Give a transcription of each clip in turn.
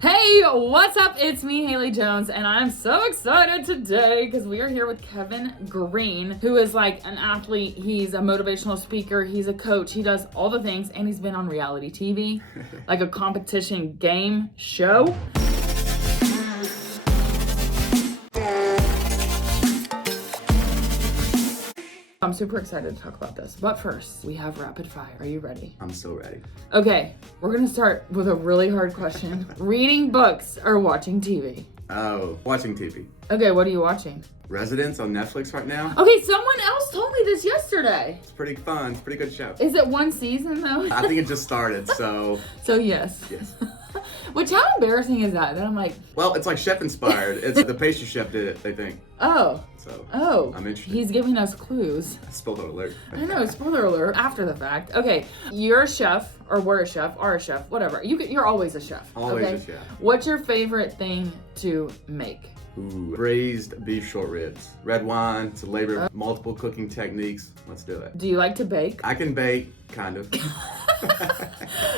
Hey, what's up? It's me, Haley Jones, and I'm so excited today because we are here with Kevin Green, who is like an athlete. He's a motivational speaker, he's a coach, he does all the things, and he's been on reality TV, like a competition game show. I'm super excited to talk about this, but first, we have rapid fire. Are you ready? I'm so ready. Okay, we're gonna start with a really hard question. Reading books or watching TV? Oh, watching TV. Okay, what are you watching? Residence on Netflix right now. Okay, someone else told me this yesterday. It's pretty fun. It's a pretty good show. Is it one season though? I think it just started, so. So yes. Yes. Which, how embarrassing is that? That I'm like. Well, it's like chef inspired. It's the pastry chef did it, they think. Oh. So. Oh. I'm interested. He's giving us clues. Spoiler alert. I know, spoiler alert after the fact. Okay, you're a chef, or we're a chef, are a chef, whatever. You're always a chef. Always okay? a chef. What's your favorite thing to make? Ooh, braised beef short ribs. Red wine, it's a labor of multiple cooking techniques. Let's do it. Do you like to bake? I can bake, kind of.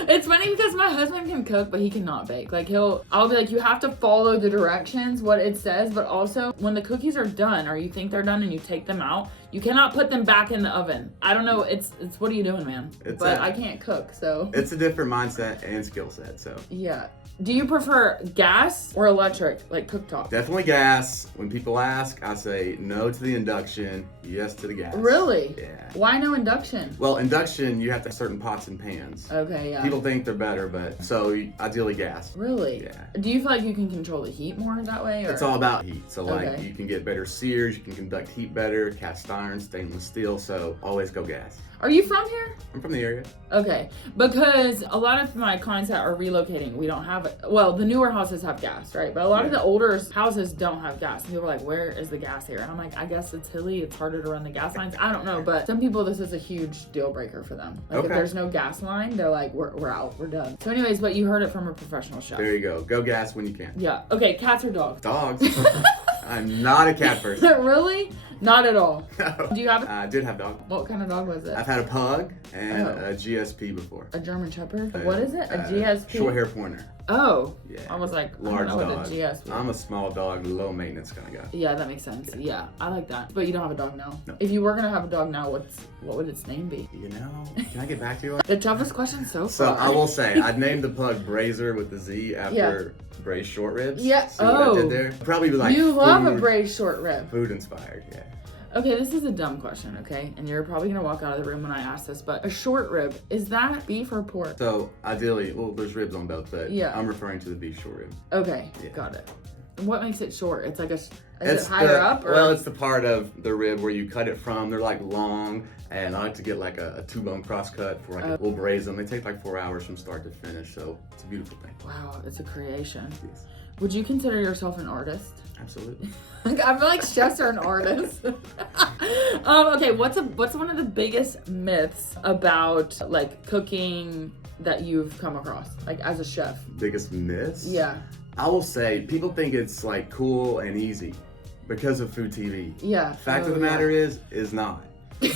It's funny because my husband can cook, but he cannot bake. Like I'll be like, you have to follow the directions, what it says, but also when the cookies are done or you think they're done and you take them out, you cannot put them back in the oven. I don't know, it's what are you doing, man? I can't cook, so. It's a different mindset and skill set, so. Yeah. Do you prefer gas or electric, like cooktop? Definitely gas. When people ask, I say no to the induction, yes to the gas. Really? Yeah. Why no induction? Well, induction, you have to have certain pots and pans. Okay, yeah. People think they're better, but so ideally gas. Really? Yeah. Do you feel like you can control the heat more that way? Or? It's all about heat. So like Okay. you can get better sears, you can conduct heat better, cast iron, stainless steel, so always go gas. Are you from here? I'm from the area. Okay, because a lot of my clients that are relocating, we don't have, well, the newer houses have gas, right? But a lot of the older houses don't have gas. And people are like, where is the gas here? And I'm like, I guess it's hilly. It's harder to run the gas lines. I don't know. But some people, this is a huge deal breaker for them. Like if there's no gas line, they're like, we're out. We're done. So anyways, but you heard it from a professional chef. There you go. Go gas when you can. Yeah. Okay, cats or dogs? Dogs. I'm not a cat person. Really? Not at all. No. Do you have I did have dog. What kind of dog was it? I've had a pug and a GSP before. A German Shepherd? What is it? A GSP? Short hair pointer. Oh. Yeah. I was like, Large I don't know dog. what a GSP. I'm a small dog, low maintenance kind of guy. Yeah, that makes sense. Yeah, I like that. But you don't have a dog now. No. If you were gonna have a dog now, what would its name be? You know, can I get back to you? The toughest question so So far. I will say, I'd named the pug Brazier with the Z after braised short ribs. Yeah. See what I did there? Probably like you love a food- braised short rib. Food inspired, yeah. Okay, this is a dumb question, okay? And you're probably gonna walk out of the room when I ask this, but a short rib, is that beef or pork? So ideally, well, there's ribs on both, but Yeah. I'm referring to the beef short rib. Okay, Yeah. got it. And what makes it short? It's like is It's it higher up? Or? Well, it's the part of the rib where you cut it from. They're like long, and I like to get like a two-bone cross cut before we'll braise them. They take like 4 hours from start to finish, so it's a beautiful thing. Wow, it's a creation. Yes, Would you consider yourself an artist? absolutely. I feel like chefs are an artist. Okay, what's one of the biggest myths about like cooking that you've come across, like as a chef? Biggest miss? Yeah. I will say, people think it's like cool and easy because of food TV. Yeah. Fact of the matter is not.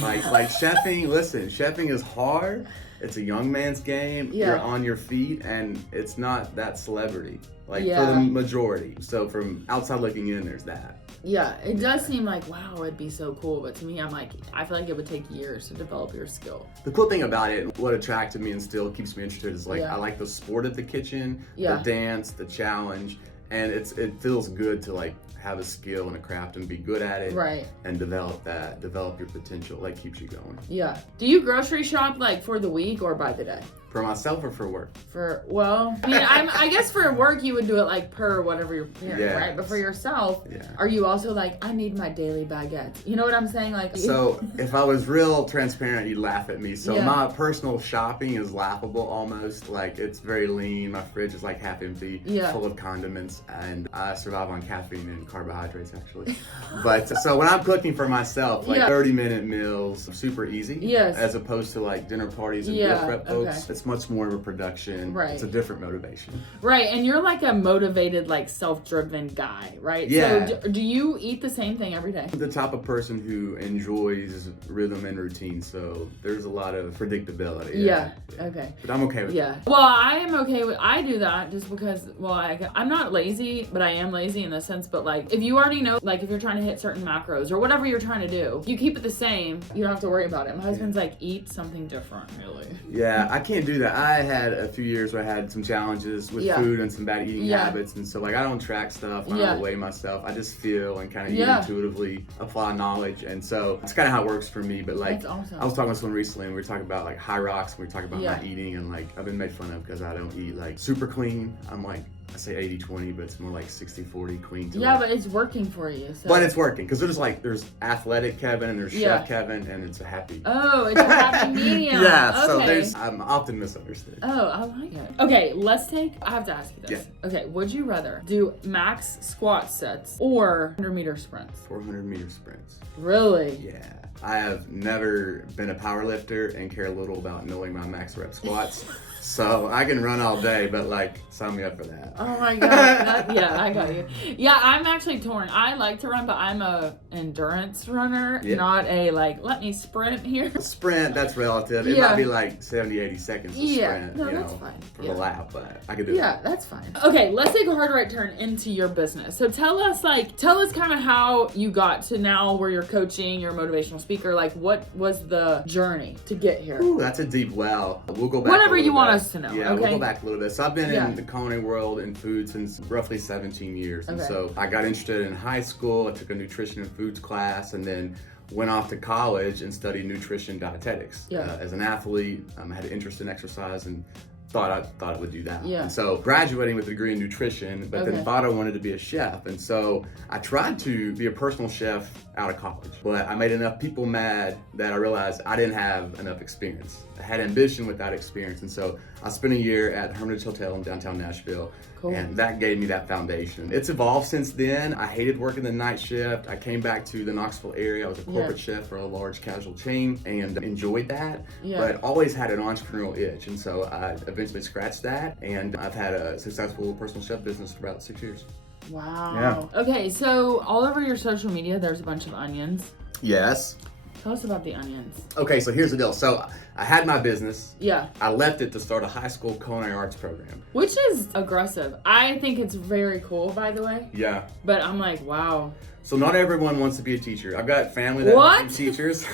Like chefing, listen, chefing is hard. It's a young man's game. Yeah. You're on your feet, and it's not that celebrity. Like for Yeah. the majority. So from outside looking in, there's that. Yeah, it does seem like, wow, it'd be so cool. But to me, I'm like, I feel like it would take years to develop your skill. The cool thing about it, what attracted me and still keeps me interested, is like Yeah. I like the sport of the kitchen, Yeah. the dance, the challenge, and it feels good to like have a skill and a craft and be good at it, Right. and develop your potential. Like keeps you going. Yeah. Do you grocery shop like for the week or by the day? For myself or for work? I guess for work you would do it like per whatever you're paying, Yeah. right? But for yourself, Yeah. are you also like, I need my daily baguette? You know what I'm saying? Like, So if I was real transparent, you'd laugh at me. So Yeah. my personal shopping is laughable almost. Like it's very lean. My fridge is like half empty, Yeah. full of condiments, and I survive on caffeine and carbohydrates actually. But so when I'm cooking for myself, like Yeah. 30-minute meals, super easy. Yes. As opposed to like dinner parties and Yeah, meal prep folks. okay. It's It's much more of a production. Right. It's a different motivation. Right, and you're like a motivated, like self-driven guy, right? Yeah. So do you eat the same thing every day? I'm the type of person who enjoys rhythm and routine, so there's a lot of predictability. Yeah. Okay. But I'm okay with Yeah. Well, I am okay with, I do that just because, well, I'm not lazy, but I am lazy in the sense, but like, if you already know, like if you're trying to hit certain macros or whatever you're trying to do, you keep it the same, you don't have to worry about it. My husband's like, eat something different, really. Yeah, I can't do that. I had a few years where I had some challenges with food and some bad eating habits, and so like I don't track stuff, I don't weigh myself. I just feel and kind of intuitively apply knowledge, and so it's kind of how it works for me. But like, That's awesome. I was talking with someone recently, and we were talking about like Hyrox, and we were talking about my eating, and like I've been made fun of because I don't eat like super clean. I'm like, I say 80-20, but it's more like 60-40 clean to but it's working for you. So. But it's working because there's athletic Kevin and there's chef Kevin, and it's a happy. Oh, it's a happy medium. So I'm often misunderstood. Oh, I like it. Okay, I have to ask you this. Yeah. Okay, would you rather do max squat sets or 100-meter sprints? 400-meter sprints. Really? Yeah. I have never been a power lifter and care little about knowing my max rep squats. So I can run all day, but like, sign me up for that. Oh my God. I got you. Yeah, I'm actually torn. I like to run, but I'm a endurance runner, not a like, let me sprint here. Sprint, that's relative. It might be like 70, 80 seconds to sprint, that's fine. For the lap, but I could do it. Yeah, that's fine. Okay, let's take a hard right turn into your business. So tell us kind of how you got to now where you're coaching, you're a motivational speaker. Like, what was the journey to get here? Ooh, that's a deep well. We'll go back. Whatever you want us to know. Yeah, okay? We'll go back a little bit. So I've been in the culinary world and food since roughly 17 years. And so I got interested in high school. I took a nutrition and foods class, and then went off to college and studied nutrition dietetics. As an athlete, I had an interest in exercise and thought I would do that. And so graduating with a degree in nutrition, but then thought I wanted to be a chef. And so I tried to be a personal chef out of college, but I made enough people mad that I realized I didn't have enough experience. I had ambition without experience. And so I spent a year at the Hermitage Hotel in downtown Nashville. And that gave me that foundation. It's evolved since then. I hated working the night shift. I came back to the Knoxville area. I was a corporate chef for a large casual chain and enjoyed that, but always had an entrepreneurial itch. And so I eventually scratched that, and I've had a successful personal chef business for about 6 years. Wow. Yeah. Okay, so all over your social media, there's a bunch of onions. Yes. Tell us about the onions. Okay, so here's the deal. So I had my business. Yeah. I left it to start a high school culinary arts program. Which is aggressive. I think it's very cool, by the way. Yeah. But I'm like, wow. So not everyone wants to be a teacher. I've got family that wants to be teachers.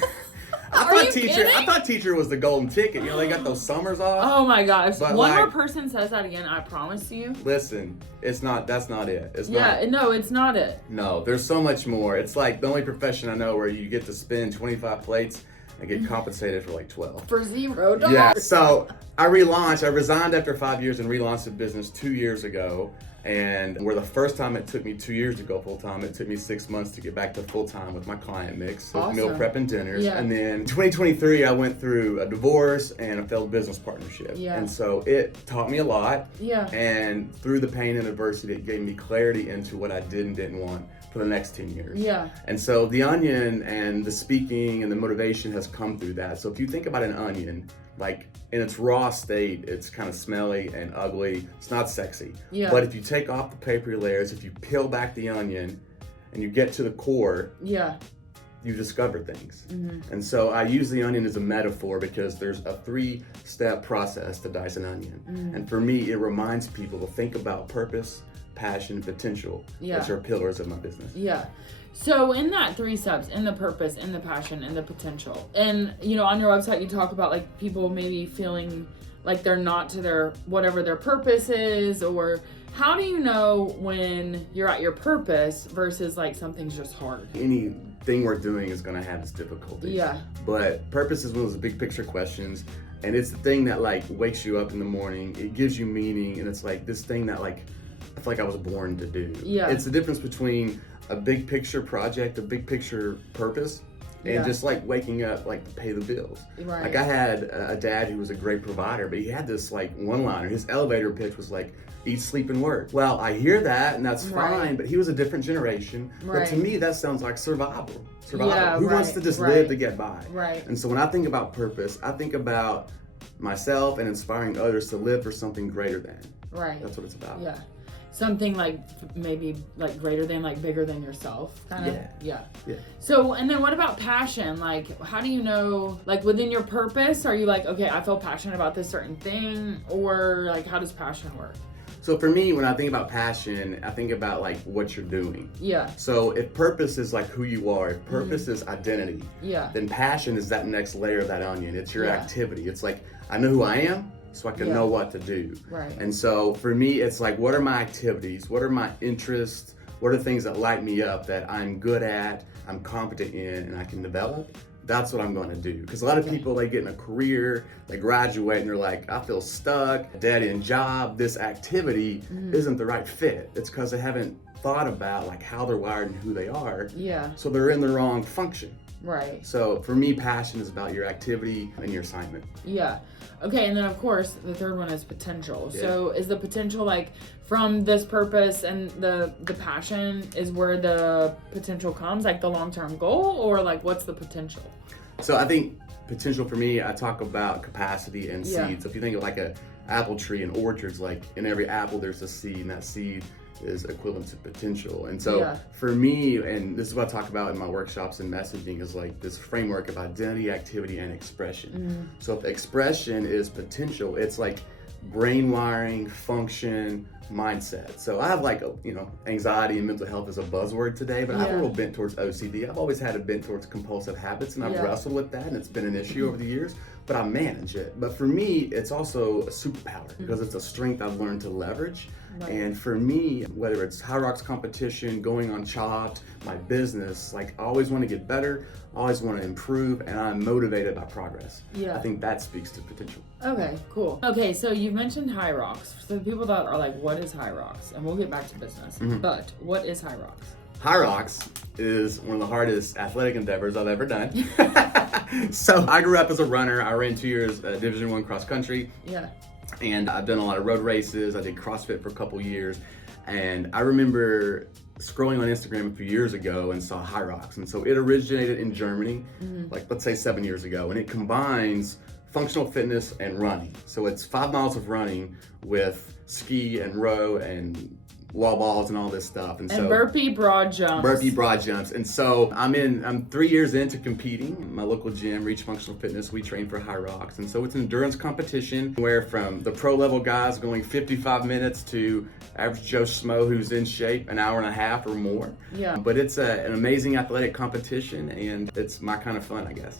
I thought teacher was the golden ticket. You know, they got those summers off. Oh my gosh. But one more person says that again, I promise you. Listen, that's not it. It's no, it's not it. No, there's so much more. It's like the only profession I know where you get to spin 25 plates and get compensated for like 12. For $0. Yeah, so I resigned after 5 years and relaunched the business 2 years ago. And where the first time it took me 2 years to go full time, it took me 6 months to get back to full time with my client mix, with meal prep and dinners. Yeah. And then 2023, I went through a divorce and a failed business partnership. Yeah. And so it taught me a lot. Yeah. And through the pain and adversity, it gave me clarity into what I did and didn't want for the next 10 years. Yeah. And so the onion and the speaking and the motivation has come through that. So if you think about an onion, like in its raw state, it's kind of smelly and ugly. It's not sexy. Yeah. But if you take off the papery layers, if you peel back the onion and you get to the core, you discover things. Mm-hmm. And so I use the onion as a metaphor because there's a 3-step process to dice an onion. Mm-hmm. And for me, it reminds people to think about purpose, passion, and potential, which are pillars of my business. Yeah. So in that 3 steps, in the purpose, in the passion, and the potential, and you know, on your website you talk about like people maybe feeling like they're not to their whatever their purpose is, or how do you know when you're at your purpose versus like something's just hard? Anything we're doing is going to have its difficulties. Yeah. But purpose is one of those big picture questions, and it's the thing that like wakes you up in the morning. It gives you meaning, and it's like this thing that like I feel like I was born to do. Yeah. It's the difference between a big picture project, a big picture purpose, and just like waking up like to pay the bills. Right. Like I had a dad who was a great provider, but he had this like one-liner. His elevator pitch was like, eat, sleep, and work. Well, I hear that and that's fine, but he was a different generation. Right. But to me, that sounds like survival. Yeah, who wants to just live to get by? Right. And so when I think about purpose, I think about myself and inspiring others to live for something greater than. Right. That's what it's about. Yeah. Something like maybe like greater than, like bigger than yourself, kind of. Yeah. So, and then what about passion? Like, how do you know, like within your purpose, are you like, okay, I feel passionate about this certain thing, or like, how does passion work? So for me, when I think about passion, I think about like what you're doing. Yeah. So if purpose is like who you are, if purpose is identity, then passion is that next layer of that onion. It's your activity. It's like, I know who I am, so I can know what to do. Right. And so for me, it's like, what are my activities? What are my interests? What are things that light me up that I'm good at, I'm competent in, and I can develop? That's what I'm going to do. Because a lot of people, they get in a career, they graduate, and they're like, I feel stuck, dead end job. This activity isn't the right fit. It's because they haven't thought about like how they're wired and who they are. Yeah. So they're in the wrong function. Right. So for me, passion is about your activity and your assignment. Yeah. Okay, and then of course the third one is potential. So is the potential like from this purpose and the passion is where the potential comes, like the long-term goal, or like what's the potential? So I think potential for me, I talk about capacity and seeds. So if you think of like a apple tree and orchards, like in every apple there's a seed, and that seed is equivalent to potential. And so for me, and this is what I talk about in my workshops and messaging, is like this framework of identity, activity, and expression. So if expression is potential, it's like brain wiring, function, mindset. So I have like, anxiety and mental health is a buzzword today, but I have a little bent towards OCD. I've always had a bent towards compulsive habits, and I've wrestled with that, and it's been an issue over the years, but I manage it. But for me, it's also a superpower because it's a strength I've learned to leverage. And for me, whether it's Hyrox competition, going on Chopped, my business, like I always want to get better, I always want to improve, and I'm motivated by progress. I think that speaks to potential. Okay, cool. Okay, so you mentioned Hyrox. So the people that are like, what is Hyrox? And we'll get back to business, but what is Hyrox? Hyrox is one of the hardest athletic endeavors I've ever done. So I grew up as a runner. I ran 2 years Division I cross country. And I've done a lot of road races. I did CrossFit for a couple years. And I remember scrolling on Instagram a few years ago and saw Hyrox. And so it originated in Germany, like let's say 7 years ago. And it combines functional fitness and running. So it's 5 miles of running with ski and row and wall balls and all this stuff. And so burpee broad jumps. And so I'm 3 years into competing in my local gym, Reach Functional Fitness. We train for Hyrox. And so it's an endurance competition where from the pro level guys going 55 minutes to average Joe Schmo who's in shape an hour and a half or more. But it's an amazing athletic competition, and it's my kind of fun, I guess.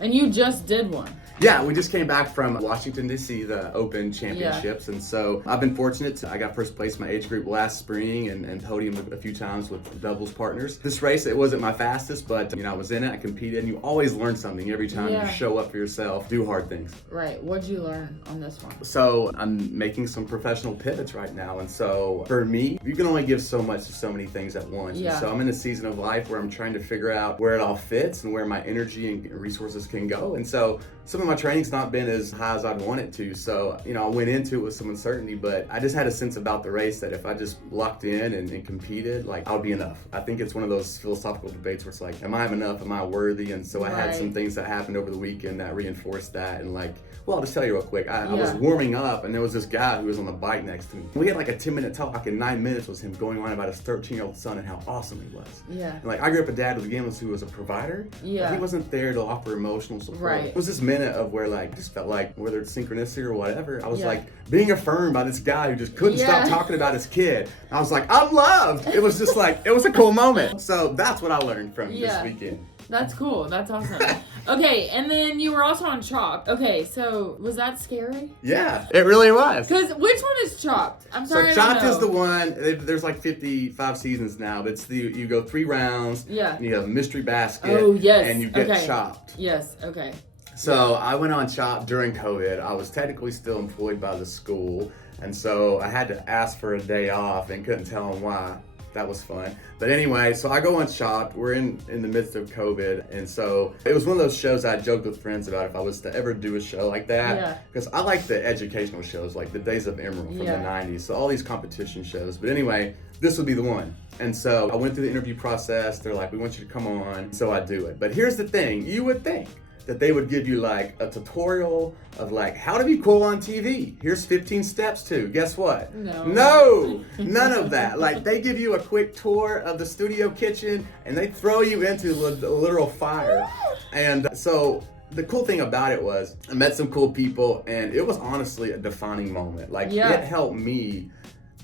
And you just did one. Yeah, we just came back from Washington, D.C., the Open Championships. And so I've been fortunate. I got first place in my age group last spring and podiumed a few times with doubles partners. This race, it wasn't my fastest, but I was in it, I competed, and you always learn something every time you show up for yourself, do hard things. Right. What'd you learn on this one? So I'm making some professional pivots right now. And so for me, you can only give so much to so many things at once. And so I'm in a season of life where I'm trying to figure out where it all fits and where my energy and resources can go. And so some of my training's not been as high as I'd want it to. So, I went into it with some uncertainty, but I just had a sense about the race that if I just locked in and competed, like I'll be enough. I think it's one of those philosophical debates where it's like, am I enough? Am I worthy? And so I had some things that happened over the weekend that reinforced that. And like, well, I'll just tell you real quick. I was warming up, and there was this guy who was on the bike next to me. We had like a 10-minute talk, and 9 minutes was him going on about his 13-year-old son and how awesome he was. And like, I grew up a dad with Gimlis who was a provider. But he wasn't there to offer emotional support. It was this minute of where like, I just felt like, whether it's synchronicity or whatever, I was like being affirmed by this guy who just couldn't stop talking about his kid. I was like, I'm loved. It was just like, it was a cool moment. So that's what I learned from this weekend. That's cool. That's awesome. Okay, and then you were also on Chopped. Okay, so was that scary? Yeah, it really was. Because which one is Chopped? I'm sorry. So Chopped is the one. There's like 55 seasons now, but it's you go 3 rounds. And you have a mystery basket. Oh yes. And you get chopped. Yes. Okay. So I went on Chopped during COVID. I was technically still employed by the school, and so I had to ask for a day off and couldn't tell them why. That was fun. But anyway, so I go on Chopped. We're in the midst of COVID. And so it was one of those shows I joked with friends about if I was to ever do a show like that. Because I like the educational shows, like the Days of Emerald from the 90s. So all these competition shows. But anyway, this would be the one. And so I went through the interview process. They're like, we want you to come on. So I do it. But here's the thing. You would think that they would give you like a tutorial of like how to be cool on TV. Here's 15 steps to. Guess what? No, none of that. Like they give you a quick tour of the studio kitchen and they throw you into the literal fire. And so the cool thing about it was I met some cool people and it was honestly a defining moment. Like it helped me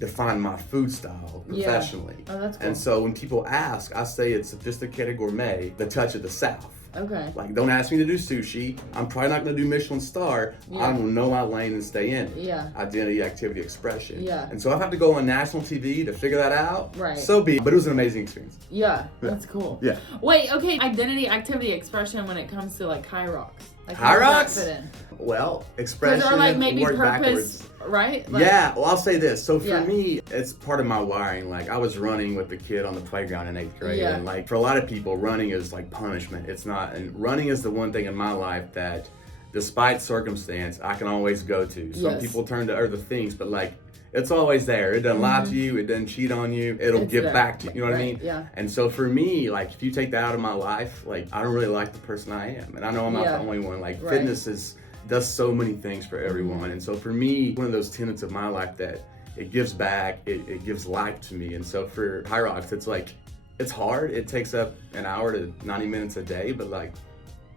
define my food style professionally. Oh, that's cool. And so when people ask, I say it's sophisticated gourmet, the touch of the South. Okay. Like, don't ask me to do sushi. I'm probably not going to do Michelin star. I will know my lane and stay in it. Yeah. Identity, activity, expression. Yeah. And so if I have to go on national TV to figure that out, right. So be it. But it was an amazing experience. Yeah, that's cool. Yeah. Wait, okay, identity, activity, expression when it comes to like Hyrox. Like, Hyrox? Well, expression, or like maybe work purpose, backwards. Right? Like, Yeah, well, I'll say this. So for me, it's part of my wiring. Like I was running with the kid on the playground in 8th grade. And like for a lot of people, running is like punishment. It's not. And running is the one thing in my life that despite circumstance, I can always go to. Some people turn to other things, but like it's always there. It doesn't lie to you. It doesn't cheat on you. It'll give back to you. You know what I mean? Yeah. And so for me, like if you take that out of my life, like I don't really like the person I am. And I know I'm not the only one. Like fitness does so many things for everyone. And so for me, one of those tenets of my life that it gives back, it gives life to me. And so for Hyrox, it's like, it's hard. It takes up an hour to 90 minutes a day, but like,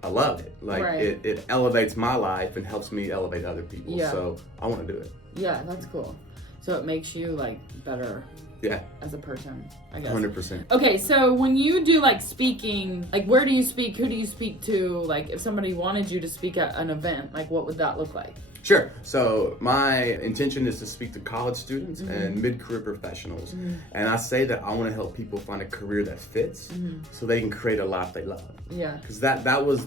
I love it. Like it elevates my life and helps me elevate other people. Yeah. So I want to do it. Yeah, that's cool. So it makes you like better. Yeah. As a person, I guess. 100%. Okay, so when you do like speaking, like where do you speak? Who do you speak to? Like if somebody wanted you to speak at an event, like what would that look like? Sure. So my intention is to speak to college students and mid-career professionals. And I say that I want to help people find a career that fits so they can create a life they love. Yeah. Because that was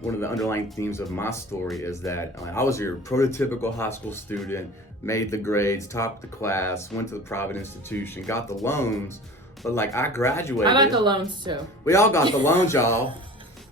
one of the underlying themes of my story is that I was your prototypical high school student, made the grades, topped the class, went to the private institution, got the loans, but like I graduated. I got the loans too. We all got the loans, y'all.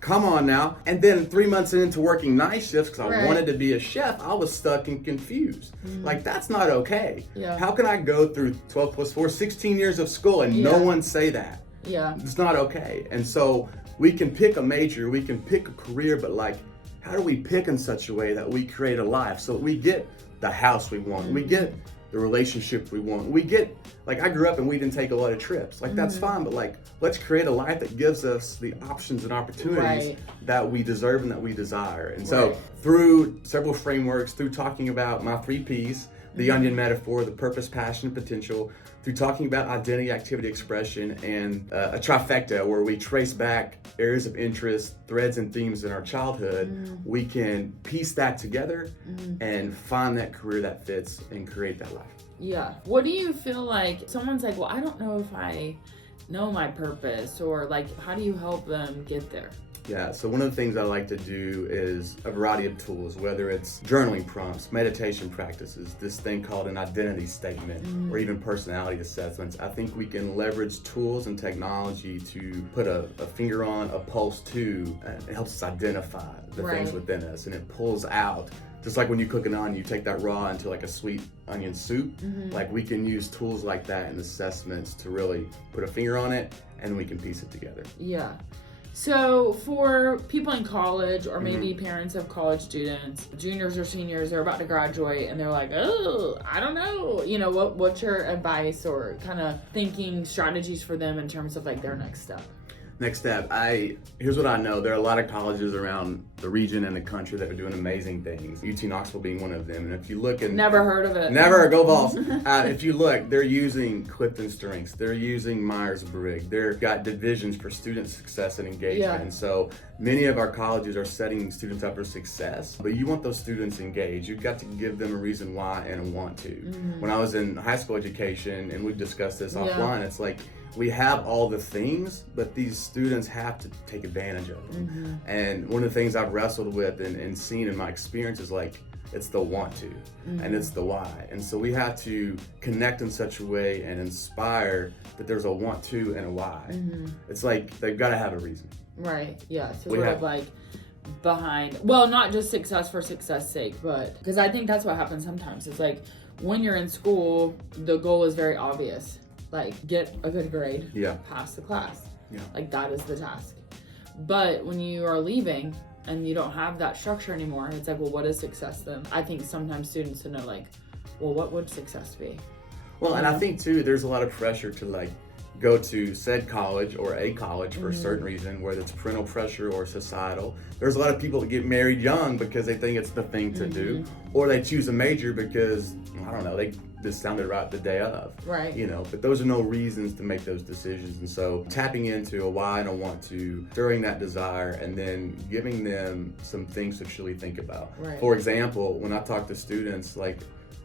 Come on now. And then 3 months into working night shifts because I wanted to be a chef, I was stuck and confused. Like, that's not okay. Yeah. How can I go through 12 plus 4, 16 years of school and no one say that? Yeah. It's not okay. And so we can pick a major, we can pick a career, but like, how do we pick in such a way that we create a life so we get the house we want, we get the relationship we want, we get, like I grew up and we didn't take a lot of trips. Like that's fine, but like let's create a life that gives us the options and opportunities that we deserve and that we desire. And so through several frameworks, through talking about my 3 Ps, the onion metaphor, the purpose, passion, and potential, through talking about identity, activity, expression, and a trifecta where we trace back areas of interest, threads and themes in our childhood, we can piece that together and find that career that fits and create that life. Yeah. What do you feel like someone's like, well, I don't know if I know my purpose, or like, how do you help them get there? Yeah, so one of the things I like to do is a variety of tools, whether it's journaling prompts, meditation practices, this thing called an identity statement, or even personality assessments. I think we can leverage tools and technology to put a finger on, a pulse to, and it helps us identify the things within us, and it pulls out. Just like when you cook an onion, you take that raw into like a sweet onion soup. Like we can use tools like that and assessments to really put a finger on it, and we can piece it together. Yeah. So for people in college, or maybe parents of college students, juniors or seniors, they're about to graduate and they're like, oh, I don't know. You know, what's your advice or kind of thinking strategies for them in terms of like their next step? Next step, here's what I know. There are a lot of colleges around the region and the country that are doing amazing things. UT Knoxville being one of them. And if you look and never heard of it. Never, go Vols. If you look, they're using Clifton Strengths. They're using Myers-Briggs. They've got divisions for student success and engagement. And so many of our colleges are setting students up for success, but you want those students engaged. You've got to give them a reason why and a want to. When I was in high school education, and we've discussed this offline, it's like, we have all the things, but these students have to take advantage of them. And one of the things I've wrestled with and seen in my experience is like, it's the want to, and it's the why. And so we have to connect in such a way and inspire that there's a want to and a why. It's like, they've got to have a reason. Right, yeah, so sort of like behind, well, not just success for success sake, but, because I think that's what happens sometimes. It's like, when you're in school, the goal is very obvious. Like, get a good grade, pass the class. Like, that is the task. But when you are leaving, and you don't have that structure anymore. And it's like, well, what is success then? I think sometimes students know like, well, what would success be? Well, and I think too, there's a lot of pressure to like go to said college or a college for a certain reason, whether it's parental pressure or societal. There's a lot of people that get married young because they think it's the thing to do, or they choose a major because, I don't know, they just sounded right the day of. Right. You know, but those are no reasons to make those decisions. And so tapping into a why and a want to, stirring that desire, and then giving them some things to truly think about. Right. For example, when I talk to students, like,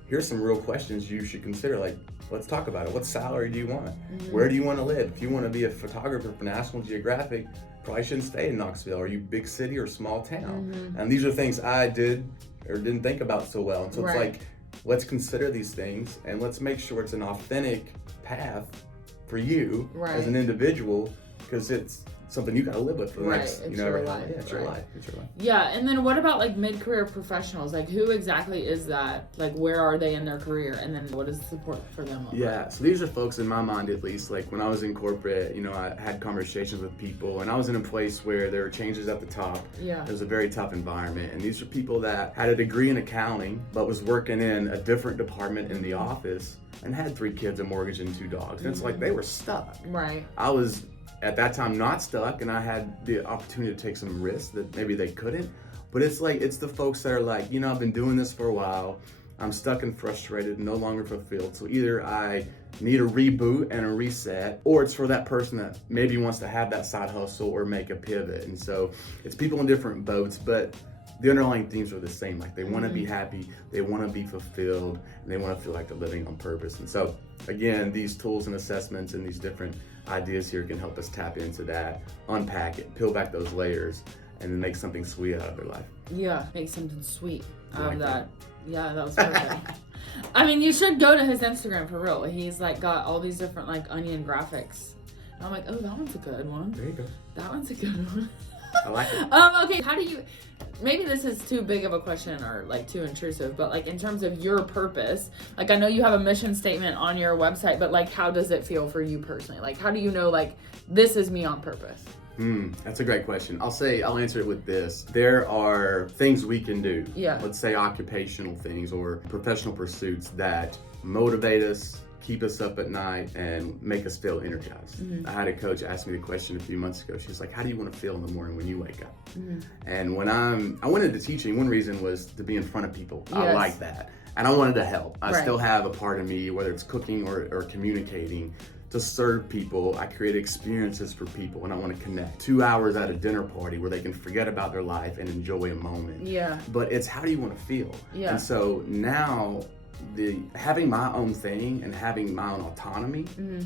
here's some real questions you should consider. Like, let's talk about it. What salary do you want? Where do you want to live? If you want to be a photographer for National Geographic, probably shouldn't stay in Knoxville. Are you big city or small town? And these are things I did or didn't think about so well. And so it's like, let's consider these things and let's make sure it's an authentic path for you as an individual, because it's something you gotta live with for the next, it's you know, your every life. Yeah, it's your life. It's your life. Yeah, and then what about like mid-career professionals? Like, who exactly is that? Like, where are they in their career? And then what is the support for them look like? So these are folks, in my mind at least, like when I was in corporate, you know, I had conversations with people and I was in a place where there were changes at the top. Yeah. It was a very tough environment. And these are people that had a degree in accounting, but was working in a different department in the office and had 3 kids, a mortgage, and 2 dogs. And it's like they were stuck. Right. I was at that time not stuck, and I had the opportunity to take some risks that maybe they couldn't. But it's like, it's the folks that are like, you know, I've been doing this for a while, I'm stuck and frustrated, no longer fulfilled. So either I need a reboot and a reset, or it's for that person that maybe wants to have that side hustle or make a pivot. And so it's people in different boats, but the underlying themes are the same. Like, they want to be happy, they want to be fulfilled, and they want to feel like they're living on purpose. And so again, these tools and assessments and these different ideas here can help us tap into that, unpack it, peel back those layers, and then make something sweet out of their life. Yeah, make something sweet out of Like that. Yeah, that was perfect. I mean, you should go to his Instagram for real. He's like got all these different like onion graphics. And I'm like, oh, that one's a good one. There you go. That one's a good one. I like it. Okay, how do you, maybe this is too big of a question or like too intrusive, but like in terms of your purpose, like I know you have a mission statement on your website, but like how does it feel for you personally? Like how do you know like this is me on purpose? That's a great question. I'll answer it with this. There are things we can do. Yeah. Let's say occupational things or professional pursuits that motivate us, keep us up at night, and make us feel energized. I had a coach ask me the question a few months ago. She's like, how do you want to feel in the morning when you wake up? And when I went into teaching, one reason was to be in front of people. Yes. I like that. And I wanted to help. I Right. still have a part of me, whether it's cooking or communicating, to serve people. I create experiences for people, and I want to connect. 2 hours at a dinner party where they can forget about their life and enjoy a moment. Yeah. But it's how do you want to feel? Yeah. And so now, having my own thing and having my own autonomy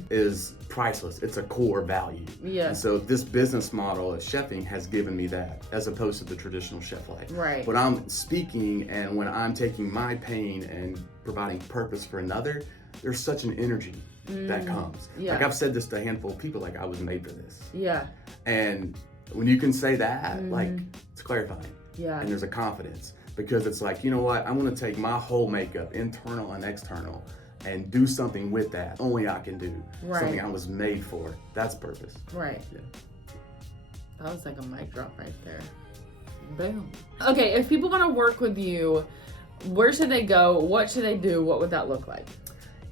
is priceless. It's a core value. Yeah. And so this business model at chefing has given me that, as opposed to the traditional chef life. Right. When I'm speaking and when I'm taking my pain and providing purpose for another, there's such an energy that comes. Yeah. Like, I've said this to a handful of people, like, I was made for this. Yeah. And when you can say that, like, it's clarifying. Yeah. And there's a confidence, because it's like, you know what, I'm gonna take my whole makeup, internal and external, and do something with that only I can do. Right. Something I was made for. That's purpose. Right. Yeah. That was like a mic drop right there. Boom. Okay, if people want to work with you, where should they go? What should they do? What would that look like?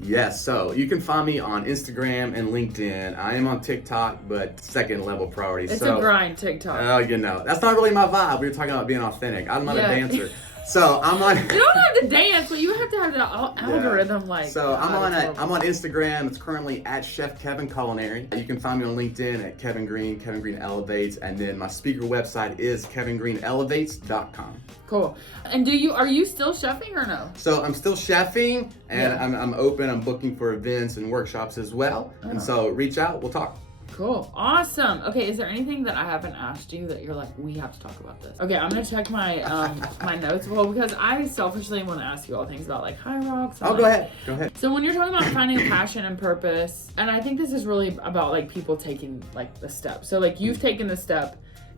Yes, so you can find me on Instagram and LinkedIn. I am on TikTok, but second level priority. It's a grind, TikTok. Oh, you know, that's not really my vibe. We were talking about being authentic. I'm not a dancer. So I'm on. You don't have to dance, but you have to have the algorithm like. So I'm on Instagram. It's currently at Chef Kevin Culinary. You can find me on LinkedIn at Kevin Green Elevates, and then my speaker website is kevingreenelevates.com. Cool. And are you still chefing or no? So I'm still chefing, and I'm open. I'm booking for events and workshops as well. Oh. And so reach out. We'll talk. Cool. Awesome. Okay, is there anything that I haven't asked you that you're like, we have to talk about this? Okay, I'm gonna check my my notes. Well, because I selfishly want to ask you all things about like Hyrox. Oh, go ahead. Go ahead. So when you're talking about finding passion and purpose, and I think this is really about like people taking like the step. So like you've taken the step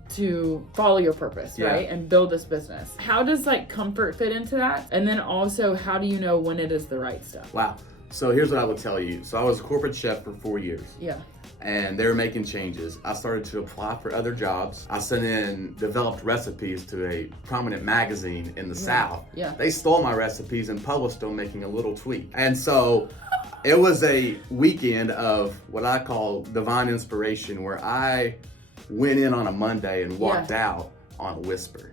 to follow your purpose, right? And build this business. How does like comfort fit into that? And then also, how do you know when it is the right step? Wow. So here's what I will tell you. So I was a corporate chef for 4 years. Yeah. And they were making changes. I started to apply for other jobs. I developed recipes to a prominent magazine in the South. Yeah. They stole my recipes and published them, making a little tweak. And so it was a weekend of what I call divine inspiration, where I went in on a Monday and walked out on a whisper.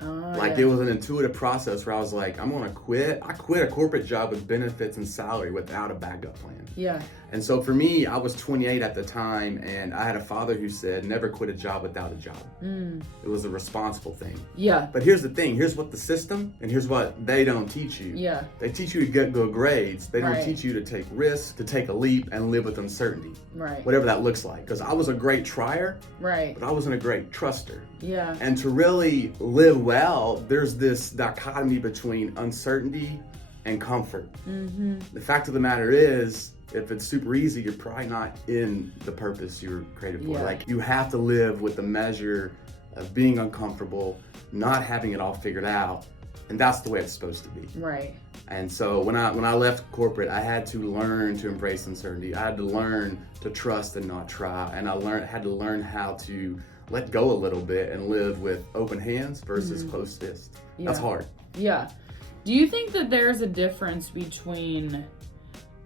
It was an intuitive process where I was like, I'm gonna quit. I quit a corporate job with benefits and salary without a backup plan. Yeah. And so for me, I was 28 at the time, and I had a father who said, never quit a job without a job. It was a responsible thing. Yeah. But here's the thing, here's what the system, and here's what they don't teach you. Yeah. They teach you to get good grades. They don't Right. teach you to take risks, to take a leap, and live with uncertainty. Right. Whatever that looks like. Because I was a great trier, Right. but I wasn't a great truster. Yeah. And to really live well, there's this dichotomy between uncertainty and comfort. The fact of the matter is, if it's super easy, you're probably not in the purpose you were created for. Yeah. Like, you have to live with the measure of being uncomfortable, not having it all figured out, and that's the way it's supposed to be. Right. And so when I left corporate, I had to learn to embrace uncertainty. I had to learn to trust and not try, and had to learn how to let go a little bit and live with open hands versus closed fists. That's hard. Yeah. Do you think that there's a difference between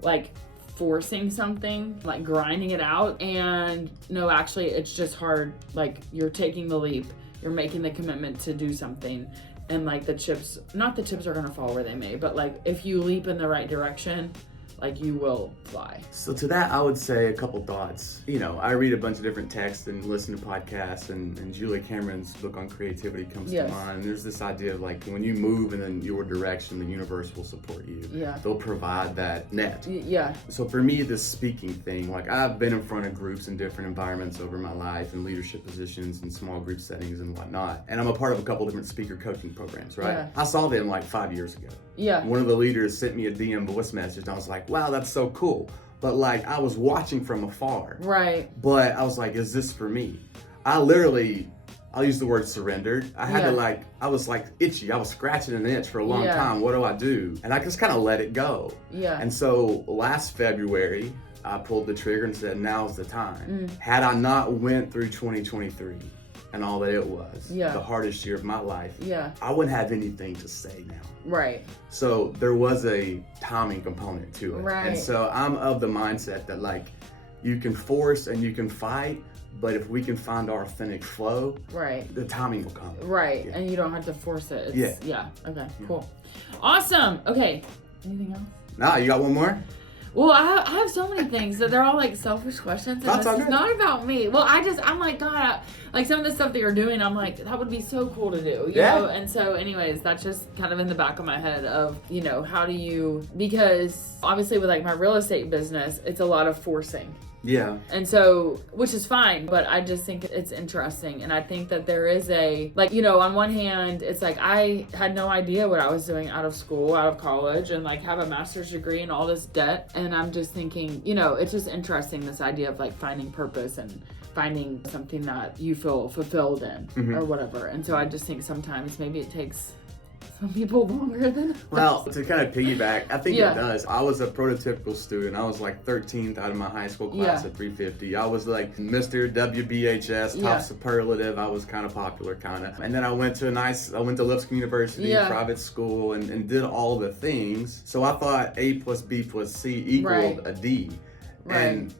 like forcing something, like grinding it out, and no, actually it's just hard, like you're taking the leap, you're making the commitment to do something, and like the chips are gonna fall where they may, but like if you leap in the right direction, like you will fly. So to that, I would say a couple thoughts. You know, I read a bunch of different texts and listen to podcasts, and Julia Cameron's book on creativity comes to mind. And there's this idea of like, when you move in your direction, the universe will support you. Yeah. They'll provide that net. Yeah. So for me, this speaking thing, like I've been in front of groups in different environments over my life, in leadership positions and small group settings and whatnot. And I'm a part of a couple different speaker coaching programs, right? Yeah. I saw them like 5 years ago. Yeah. One of the leaders sent me a DM voice message, and I was like, wow, that's so cool. But like, I was watching from afar. Right. But I was like, is this for me? I'll use the word surrendered. I had to I was like itchy. I was scratching an itch for a long time. What do I do? And I just kind of let it go. Yeah. And so last February, I pulled the trigger and said, now's the time. Had I not went through 2023 and all that it was, the hardest year of my life, I wouldn't have anything to say now. Right. So there was a timing component to it. Right. And so I'm of the mindset that like, you can force and you can fight, but if we can find our authentic flow, the timing will come. Right. And you don't have to force it. Yeah. Okay, cool. Awesome. Okay. Anything else? Nah, you got one more? Well, I have so many things that they're all like selfish questions, and this is not about me. Well, I'm like, God, like some of the stuff that you're doing, I'm like, that would be so cool to do, you know? And so anyways, that's just kind of in the back of my head of, you know, how do you, because obviously with like my real estate business, it's a lot of forcing. Yeah. And so, which is fine, but I just think it's interesting. And I think that there is like, you know, on one hand, it's like I had no idea what I was doing out of school, out of college, and like have a master's degree and all this debt. And I'm just thinking, you know, it's just interesting, this idea of like finding purpose and finding something that you feel fulfilled in or whatever. And so I just think sometimes maybe it takes some people longer than others. Well, to kind of piggyback, I think it does. I was a prototypical student. I was like 13th out of my high school class at 350. I was like Mr. WBHS, top superlative. I was kind of popular, kind of. And then I went to Lipscomb University, private school, and did all the things. So I thought A plus B plus C equaled a D. And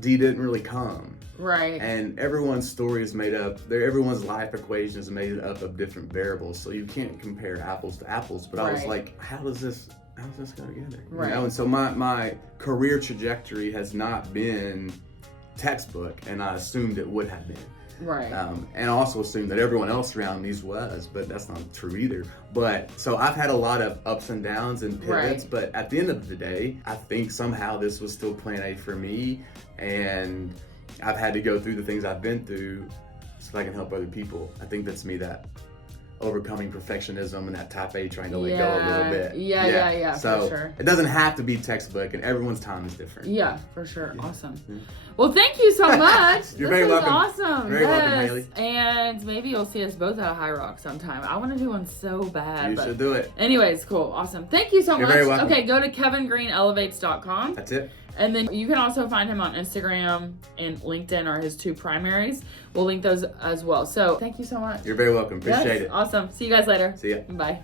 D didn't really come. Right. And everyone's story is made up, everyone's life equation is made up of different variables, so you can't compare apples to apples. But I was like, how does this go together? Right. You know? And so my career trajectory has not been textbook, and I assumed it would have been. Right. And I also assumed that everyone else around me was, but that's not true either. But so I've had a lot of ups and downs and pivots, but at the end of the day, I think somehow this was still plan A for me, and I've had to go through the things I've been through so I can help other people. I think that's me, that overcoming perfectionism and that type A trying to let go a little bit. Yeah, So for sure. it doesn't have to be textbook, and everyone's time is different. Yeah, for sure. Yeah. Awesome. Yeah. Well, thank you so much. You're this very is welcome. Awesome. Very welcome, Haley. And maybe you'll see us both at a Hyrox sometime. I want to do one so bad. You should do it. Anyways, cool. Awesome. Thank you so You're much. very welcome. Okay, go to kevingreenelevates.com. That's it. And then you can also find him on Instagram and LinkedIn are his two primaries. We'll link those as well. So thank you so much. You're very welcome. Appreciate it. Awesome. See you guys later. See ya. Bye.